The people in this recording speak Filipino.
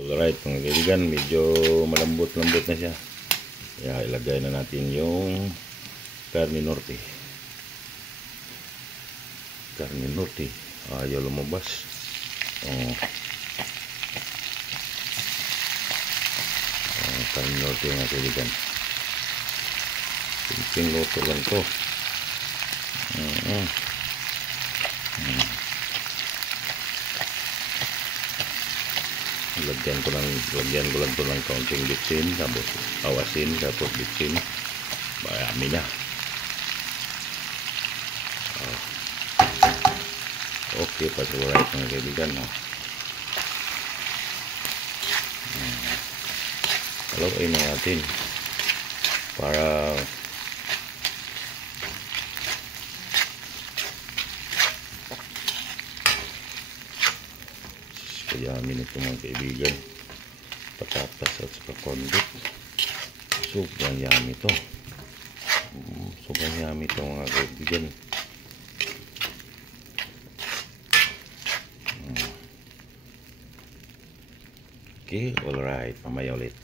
Alright mga kaibigan, medyo malambot-lambot na siya. Kaya ilagay na natin yung karne norte. Karne norte. Ayaw lumabas. Karne norte mga kaibigan. Simpleng luto lang to. Lagyan ko lang to ng kaunting bitsin, tapos awasin, tapos bitsin. Bayami na. Okay, patuloy mga kaibigan. Haluin na natin para yummy nito mga kaibigan. Patatas at saka condit. Sobrang yummy to. Sobrang yummy to mga kaibigan. Okay, alright. Mamaya ulit.